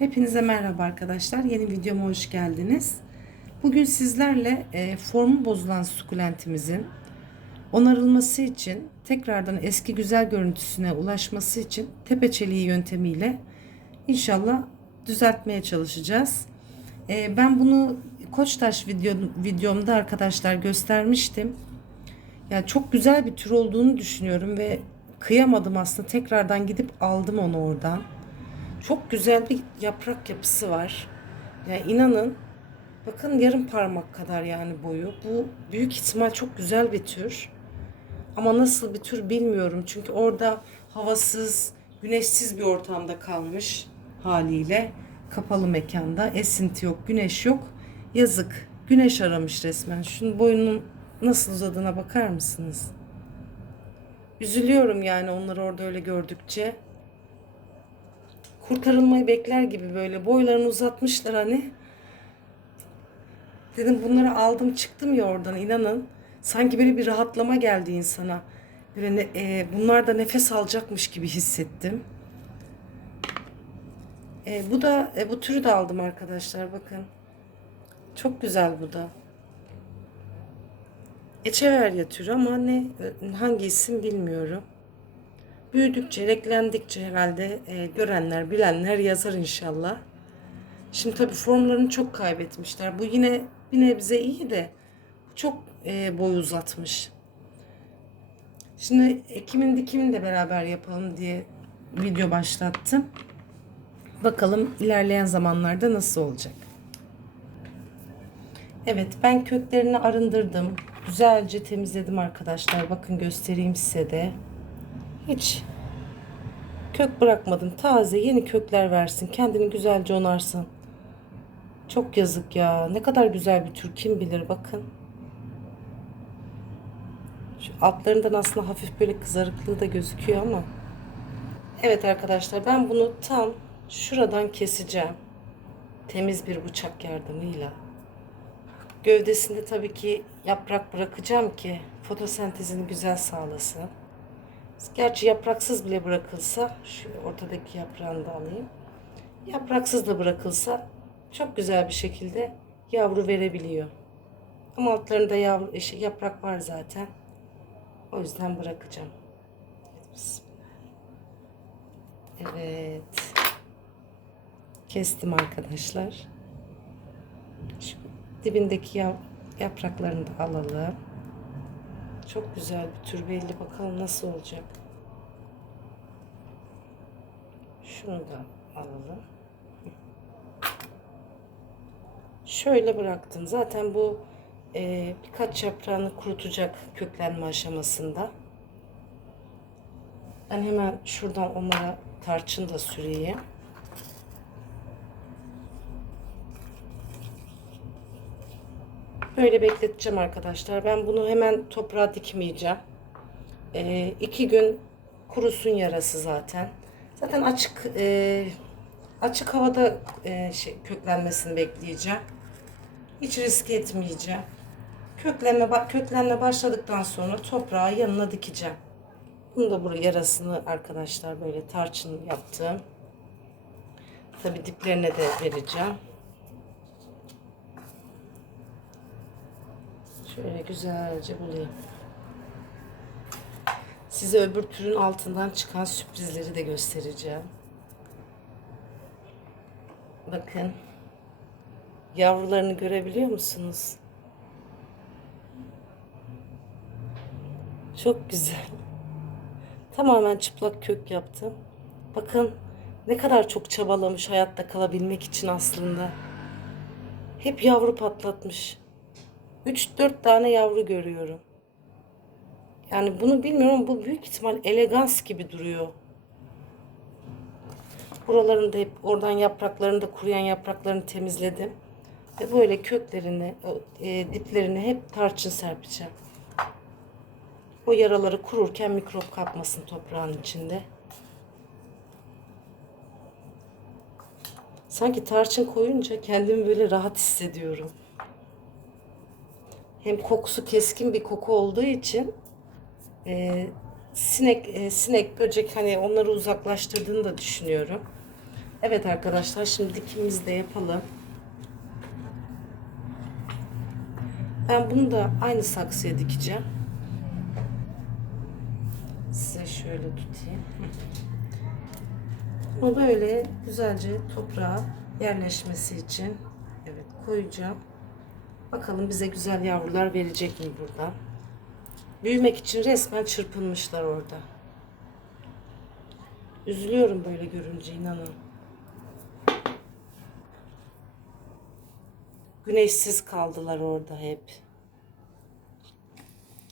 Hepinize merhaba arkadaşlar. Yeni videoma hoş geldiniz. Bugün sizlerle e, formu bozulan sukulentimizin onarılması için tekrardan eski güzel görüntüsüne ulaşması için tepe çeliği yöntemiyle inşallah düzeltmeye çalışacağız. E, ben bunu Koçtaş video, videomda arkadaşlar göstermiştim. Yani çok güzel bir tür olduğunu düşünüyorum ve kıyamadım aslında tekrardan gidip aldım onu oradan. Çok güzel bir yaprak yapısı var. Yani inanın bakın yarım parmak kadar yani boyu. Bu büyük ihtimal çok güzel bir tür. Ama nasıl bir tür bilmiyorum. Çünkü orada havasız, güneşsiz bir ortamda kalmış haliyle. Kapalı mekanda. Esinti yok, güneş yok. Yazık. Güneş aramış resmen. Şunun boyunun nasıl uzadığına bakar mısınız? Üzülüyorum yani onları orada öyle gördükçe kurtarılmayı bekler gibi böyle boylarını uzatmışlar hani. Dedim bunları aldım çıktım ya oradan inanın. Sanki böyle bir rahatlama geldi insana. Böyle ne, e, bunlar da nefes alacakmış gibi hissettim. E, bu da e, bu türü de aldım arkadaşlar bakın. Çok güzel bu da. Echeveria türü ama ne hangi isim bilmiyorum. Büyüdükçe, renklendikçe herhalde e, görenler, bilenler yazar inşallah. Şimdi tabii formlarını çok kaybetmişler. Bu yine bir nebze iyi de çok e, boy uzatmış. Şimdi ekimin dikimini de beraber yapalım diye video başlattım. Bakalım ilerleyen zamanlarda nasıl olacak. Evet ben köklerini arındırdım. Güzelce temizledim arkadaşlar. Bakın göstereyim size de. Hiç kök bırakmadım. Taze yeni kökler versin. Kendini güzelce onarsın. Çok yazık ya. Ne kadar güzel bir tür kim bilir bakın. Şu altlarından aslında hafif böyle kızarıklığı da gözüküyor ama. Evet arkadaşlar ben bunu tam şuradan keseceğim. Temiz bir bıçak yardımıyla. Gövdesinde tabii ki yaprak bırakacağım ki fotosentezini güzel sağlasın. Gerçi yapraksız bile bırakılsa, şu ortadaki yaprağını da alayım. Yapraksız da bırakılsa çok güzel bir şekilde yavru verebiliyor. Ama altlarında yavru, şey, yaprak var zaten. O yüzden bırakacağım. Evet. Kestim arkadaşlar. Şu dibindeki yapraklarını da alalım. Çok güzel bir tür belli. Bakalım nasıl olacak. Şunu da alalım. Şöyle bıraktım. Zaten bu e, birkaç yaprağını kurutacak köklenme aşamasında. Ben hemen şuradan onlara tarçın da süreyim. Böyle bekleteceğim arkadaşlar. Ben bunu hemen toprağa dikmeyeceğim. Ee, iki gün kurusun yarası zaten. Zaten açık e, açık havada e, şey, köklenmesini bekleyeceğim. Hiç risk etmeyeceğim. Köklenme köklenme başladıktan sonra toprağı yanına dikeceğim. Bunu da buraya yarasını arkadaşlar böyle tarçın yaptım. Tabi diplerine de vereceğim. Şöyle güzelce bulayım. Size öbür türün altından çıkan sürprizleri de göstereceğim. Bakın. Yavrularını görebiliyor musunuz? Çok güzel. Tamamen çıplak kök yaptım. Bakın ne kadar çok çabalamış hayatta kalabilmek için aslında. Hep yavru patlatmış. 3-4 tane yavru görüyorum. Yani bunu bilmiyorum bu büyük ihtimal elegans gibi duruyor. Buralarında hep oradan yapraklarını da kuruyan yapraklarını temizledim. Ve böyle köklerini, e, diplerini hep tarçın serpeceğim. O yaraları kururken mikrop kapmasın toprağın içinde. Sanki tarçın koyunca kendimi böyle rahat hissediyorum hem kokusu keskin bir koku olduğu için e, sinek e, sinek böcek hani onları uzaklaştırdığını da düşünüyorum. Evet arkadaşlar şimdi dikimimizi de yapalım. Ben bunu da aynı saksıya dikeceğim. Size şöyle tutayım. Bunu böyle güzelce toprağa yerleşmesi için evet koyacağım. Bakalım bize güzel yavrular verecek mi burada? Büyümek için resmen çırpınmışlar orada. Üzülüyorum böyle görünce inanın. Güneşsiz kaldılar orada hep.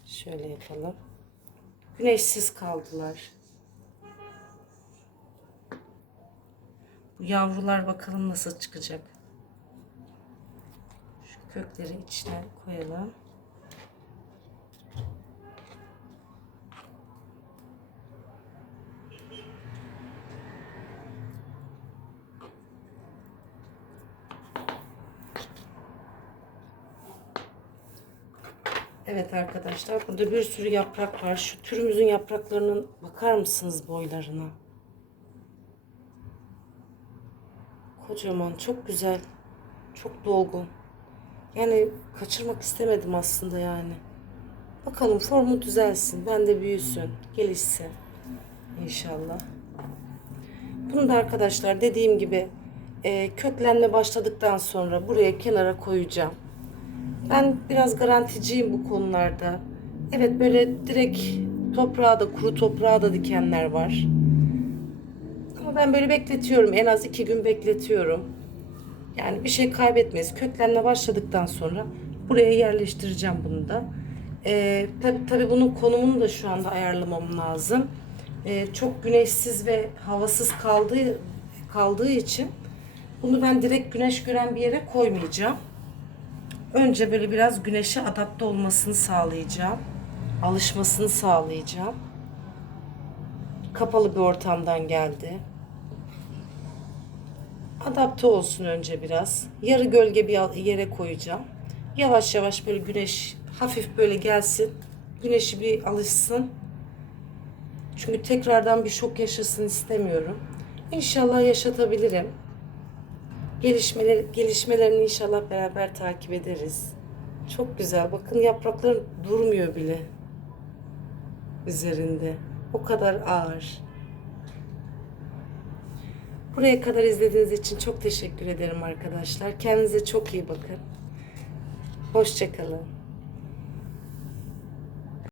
Şöyle yapalım. Güneşsiz kaldılar. Bu yavrular bakalım nasıl çıkacak. Kökleri içine koyalım. Evet arkadaşlar burada bir sürü yaprak var. Şu türümüzün yapraklarının bakar mısınız boylarına? Kocaman çok güzel. Çok dolgun. Yani kaçırmak istemedim aslında yani. Bakalım formu düzelsin. Ben de büyüsün. Gelişsin. İnşallah. Bunu da arkadaşlar dediğim gibi e, köklenme başladıktan sonra buraya kenara koyacağım. Ben biraz garanticiyim bu konularda. Evet böyle direkt toprağa da kuru toprağa da dikenler var. Ama ben böyle bekletiyorum. En az iki gün bekletiyorum. Yani bir şey kaybetmeyiz. Köklenme başladıktan sonra buraya yerleştireceğim bunu da. Ee, tabii, tabii bunun konumunu da şu anda ayarlamam lazım. Ee, çok güneşsiz ve havasız kaldığı kaldığı için bunu ben direkt güneş gören bir yere koymayacağım. Önce böyle biraz güneşe adapte olmasını sağlayacağım. Alışmasını sağlayacağım. Kapalı bir ortamdan geldi. Adapte olsun önce biraz. Yarı gölge bir yere koyacağım. Yavaş yavaş böyle güneş hafif böyle gelsin. Güneşi bir alışsın. Çünkü tekrardan bir şok yaşasın istemiyorum. İnşallah yaşatabilirim. Gelişmeler, gelişmelerini inşallah beraber takip ederiz. Çok güzel. Bakın yapraklar durmuyor bile üzerinde. O kadar ağır. Buraya kadar izlediğiniz için çok teşekkür ederim arkadaşlar. Kendinize çok iyi bakın. Hoşçakalın.